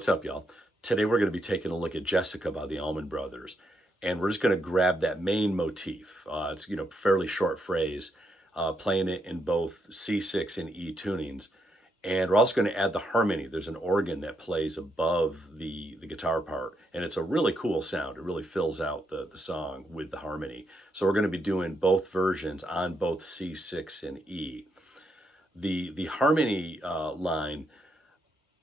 what's up, y'all? Today we're going to be taking a look at Jessica by the Allman Brothers, and we're just going to grab that main motif. It's fairly short phrase, playing it in both C6 and E tunings, and we're also going to add the harmony. There's an organ that plays above the guitar part, and it's a really cool sound. It really fills out the song with the harmony. So we're going to be doing both versions on both C6 and E. The harmony line,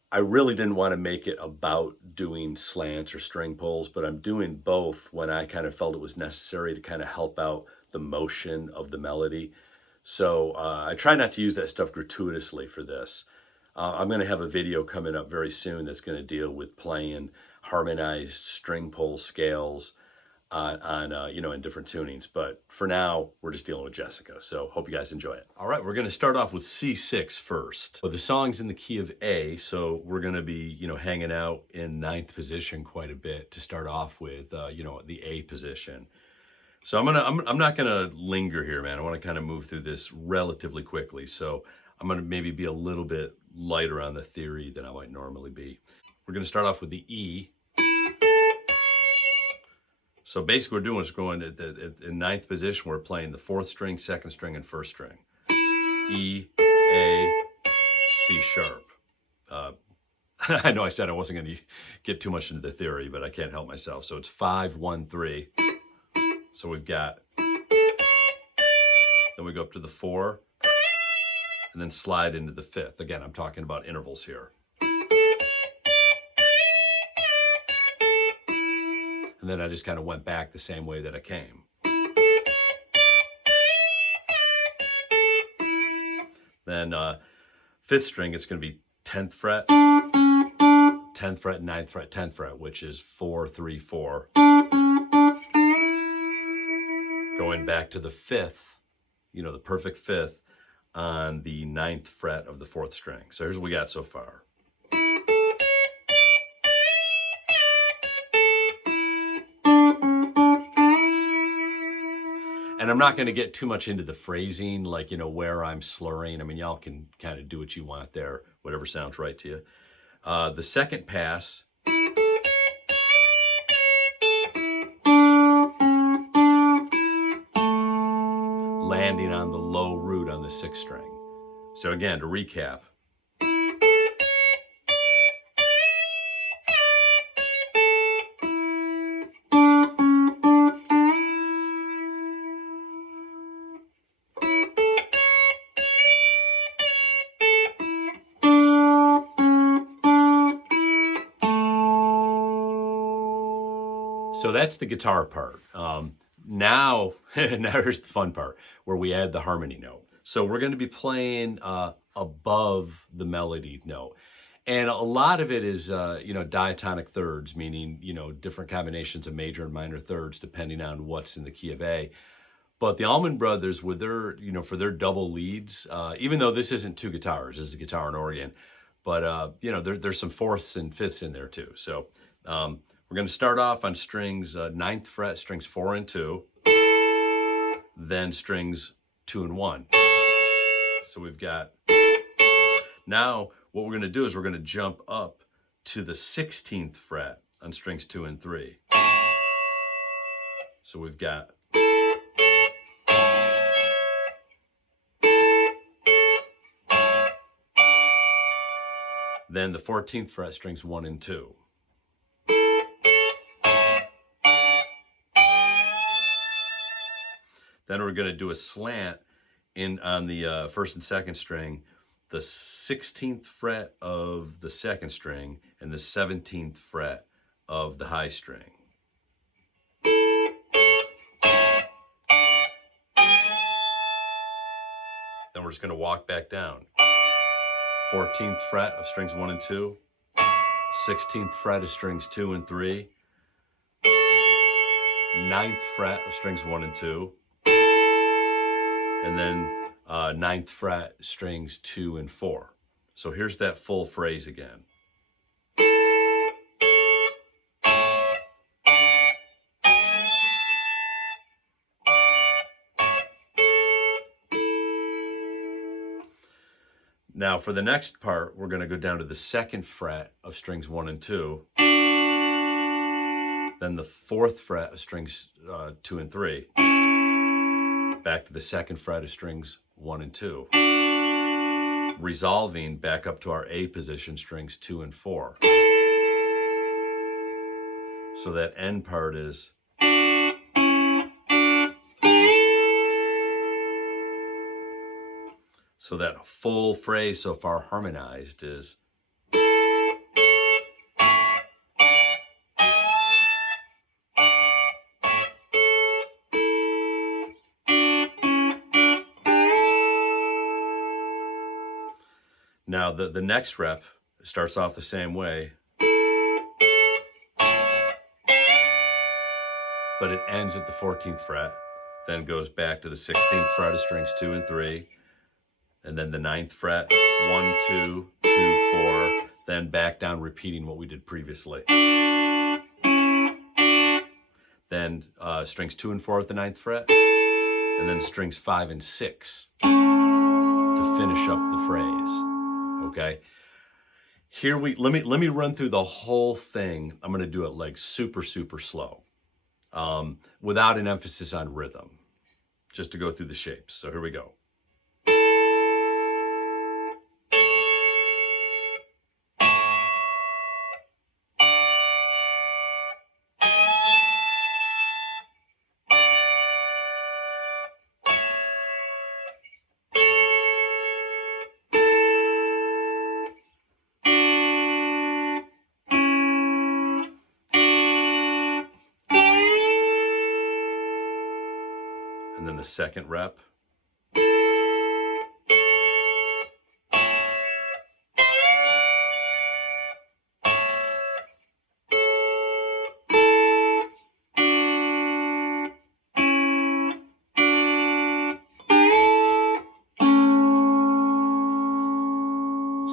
I really didn't want to make it about doing slants or string pulls, but I'm doing both when I kind of felt it was necessary to kind of help out the motion of the melody. So I try not to use that stuff gratuitously for this. I'm going to have a video coming up very soon that's going to deal with playing harmonized string pull scales on in different tunings. But for now, we're just dealing with Jessica. So hope you guys enjoy it. All right, we're going to start off with C6 first. So the song's in the key of A, so we're going to be, hanging out in ninth position quite a bit to start off with, the A position. So I'm not gonna linger here, man. I want to kind of move through this relatively quickly. So I'm gonna maybe be a little bit lighter on the theory than I might normally be. We're gonna start off with the E. So basically what we're doing is going in ninth position, we're playing the fourth string, second string, and first string. E, A, C sharp. I know I said I wasn't gonna get too much into the theory, but I can't help myself. So it's 5, 1, 3. So we've got, then we go up to the 4, and then slide into the 5th. Again, I'm talking about intervals here. And then I just kind of went back the same way that I came. Then 5th string, it's going to be 10th fret, 10th fret, 9th fret, 10th fret, which is 4, 3, 4. Going back to the 5th, the perfect 5th on the 9th fret of the 4th string. So here's what we got so far. And I'm not going to get too much into the phrasing, like, where I'm slurring. I mean, y'all can kind of do what you want there, whatever sounds right to you. The second pass, landing on the low root on the 6th string. So again, to recap. So that's the guitar part. Now here's the fun part where we add the harmony note. So we're going to be playing above the melody note. And a lot of it is, diatonic thirds, meaning, different combinations of major and minor thirds depending on what's in the key of A. But the Allman Brothers, with their, for their double leads, even though this isn't two guitars, this is a guitar and organ, but, there's some fourths and fifths in there too. So we're going to start off on strings 9th fret, strings 4 and 2, then strings 2 and 1. So we've got, now what we're going to do is we're going to jump up to the 16th fret on strings 2 and 3. So we've got, then the 14th fret, strings 1 and 2. Then we're going to do a slant on the first and second string, the 16th fret of the second string and the 17th fret of the high string. Then we're just going to walk back down. 14th fret of strings 1 and 2, 16th fret of strings 2 and 3, 9th fret of strings 1 and 2, and then 9th fret, strings 2 and 4. So here's that full phrase again. Now for the next part, we're going to go down to the 2nd fret of strings 1 and 2, then the 4th fret of strings 2 and 3, back to the 2nd fret of strings 1 and 2, resolving back up to our A position, strings 2 and 4. So that end part is, so that full phrase so far harmonized is, now the next rep starts off the same way, but it ends at the 14th fret, then goes back to the 16th fret of strings 2 and 3, and then the 9th fret, 1, 2, 2, 4, then back down, repeating what we did previously. Then strings 2 and 4 at the 9th fret, and then strings 5 and 6 to finish up the phrase. Okay? Here let me run through the whole thing. I'm going to do it like super slow, without an emphasis on rhythm, just to go through the shapes. So here we go. And then the 2nd rep.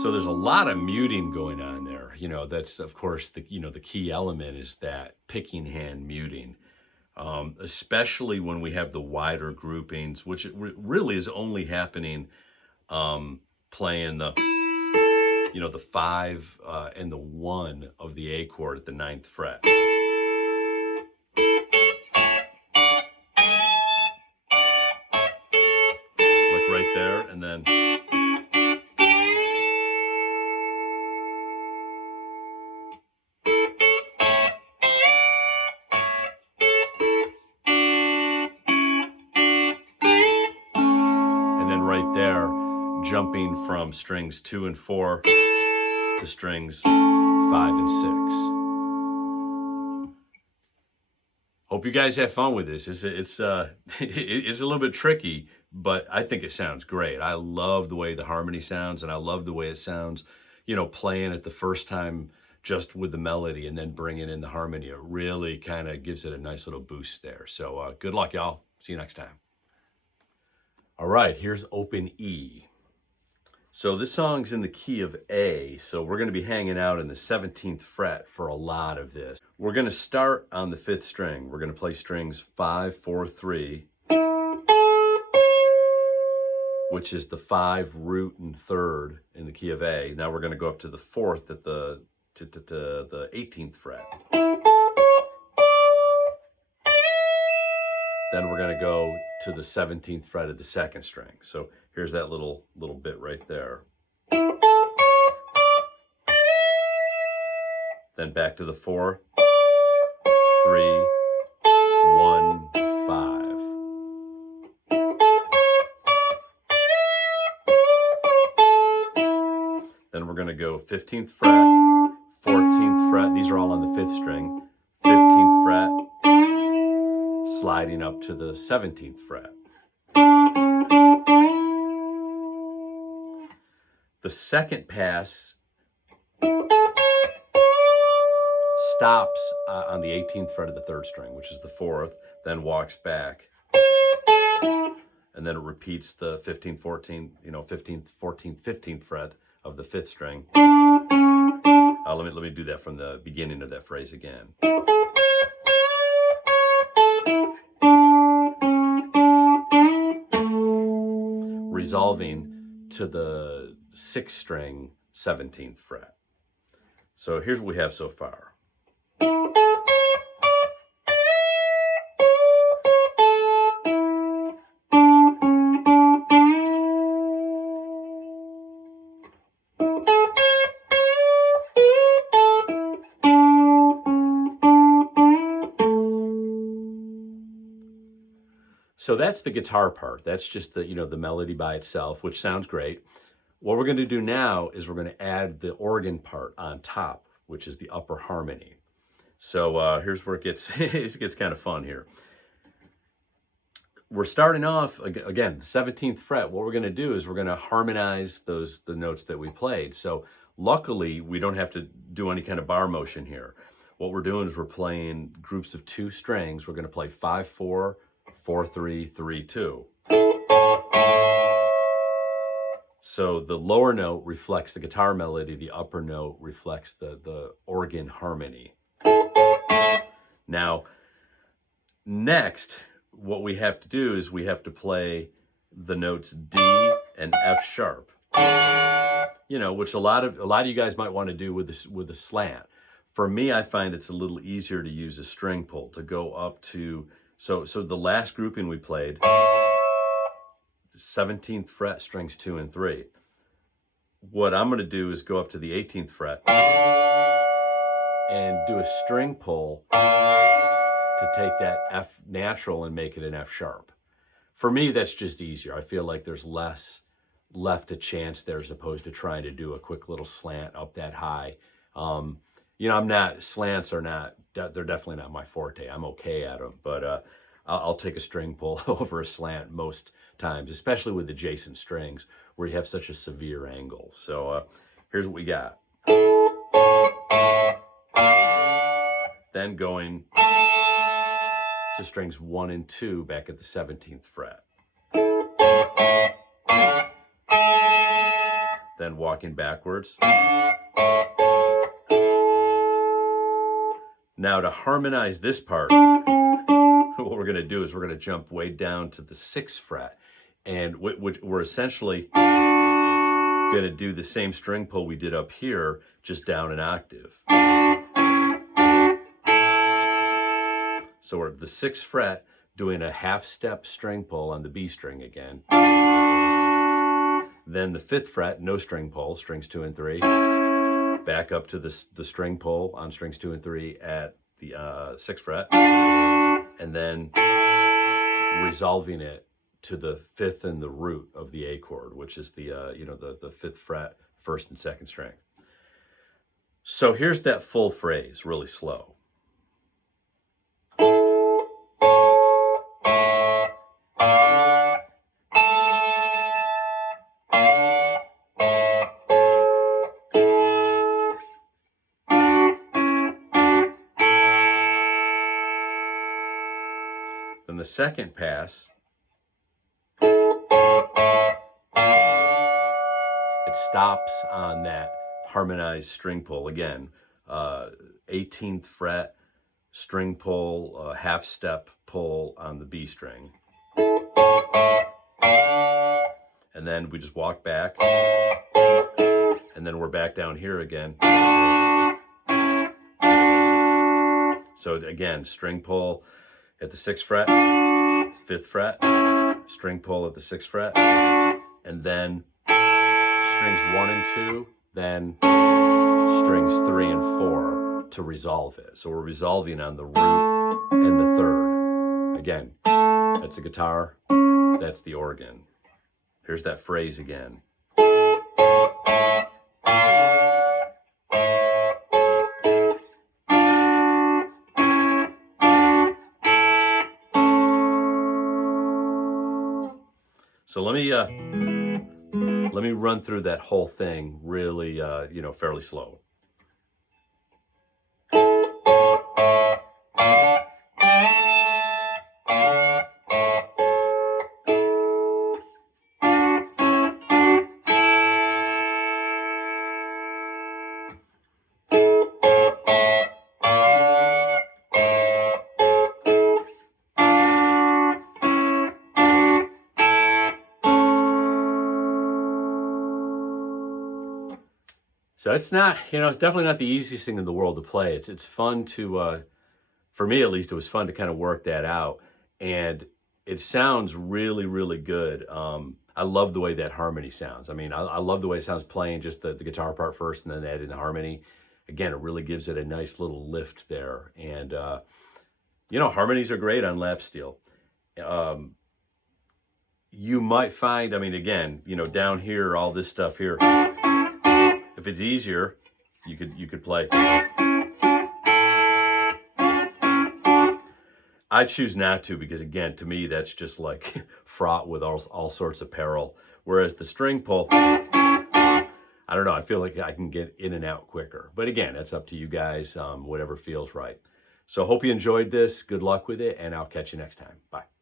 So there's a lot of muting going on there. You know, that's of course the key element is that picking hand muting. Especially when we have the wider groupings, which really is only happening playing the 5 and the 1 of the A chord at the 9th fret. Look right there, and then right there, jumping from strings 2 and 4 to strings 5 and 6. Hope you guys have fun with this. It's a little bit tricky, but I think it sounds great. I love the way the harmony sounds, and I love the way it sounds, playing it the first time just with the melody and then bringing in the harmony. It really kind of gives it a nice little boost there. So good luck, y'all. See you next time. All right, here's open E. So this song's in the key of A, so we're going to be hanging out in the 17th fret for a lot of this. We're going to start on the 5th string. We're going to play strings 5, 4, 3, which is the 5 root and 3rd in the key of A. Now we're going to go up to the 4th at the 18th fret. Then we're going to go to the 17th fret of the 2nd string. So here's that little bit right there. Then back to the 4, 3, 1, 5. Then we're going to go 15th fret, 14th fret. These are all on the 5th string. 15th fret. Sliding up to the 17th fret. The second pass stops on the 18th fret of the 3rd string, which is the 4th, then walks back. And then it repeats the 15th, 14th, 15th, 14th, 15th fret of the 5th string. Let me do that from the beginning of that phrase again. Resolving to the 6th string 17th fret. So here's what we have so far. So that's the guitar part. That's just the, the melody by itself, which sounds great. What we're going to do now is we're going to add the organ part on top, which is the upper harmony. So here's where it gets kind of fun here. We're starting off, again, 17th fret. What we're going to do is we're going to harmonize the notes that we played. So luckily, we don't have to do any kind of bar motion here. What we're doing is we're playing groups of 2 strings. We're going to play 5-4, 4-3, 3-2. So the lower note reflects the guitar melody, the upper note reflects the organ harmony. Now, next, what we have to do is we have to play the notes D and F sharp. Which a lot of you guys might want to do with a slant. For me, I find it's a little easier to use a string pull to go up to. So the last grouping we played, the 17th fret, strings 2 and 3. What I'm going to do is go up to the 18th fret and do a string pull to take that F natural and make it an F sharp. For me, that's just easier. I feel like there's less left to chance there as opposed to trying to do a quick little slant up that high. Slants are not, they're definitely not my forte. I'm okay at them, but I'll take a string pull over a slant most times, especially with adjacent strings where you have such a severe angle. So here's what we got. Then going to strings 1 and 2 back at the 17th fret. Then walking backwards. Now to harmonize this part, what we're going to do is we're going to jump way down to the 6th fret, and we're essentially going to do the same string pull we did up here, just down an octave. So we're at the 6th fret doing a half-step string pull on the B string again. Then the 5th fret, no string pull, strings 2 and 3. Back up to the string pull on strings 2 and 3 at the 6th fret. And then resolving it to the 5th and the root of the A chord, which is the 5th fret, 1st and 2nd string. So here's that full phrase, really slow. Then the second pass, it stops on that harmonized string pull again. 18th fret, string pull, half step pull on the B string. And then we just walk back. And then we're back down here again. So again, string pull at the 6th fret, 5th fret, string pull at the 6th fret, and then strings 1 and 2, then strings 3 and 4 to resolve it. So we're resolving on the root and the 3rd. Again, that's the guitar, that's the organ. Here's that phrase again. So let me run through that whole thing really, fairly slow. So it's not, it's definitely not the easiest thing in the world to play. It's fun to, for me at least, it was fun to kind of work that out, and it sounds really, really good. I love the way that harmony sounds. I mean, I love the way it sounds playing just the guitar part first, and then adding the harmony. Again, it really gives it a nice little lift there, and harmonies are great on lap steel. Um, you might find, I mean, again, down here, all this stuff here. If it's easier, you could play. I choose not to because, again, to me, that's just like fraught with all sorts of peril. Whereas the string pull, I don't know, I feel like I can get in and out quicker. But again, that's up to you guys, whatever feels right. So hope you enjoyed this. Good luck with it, and I'll catch you next time. Bye.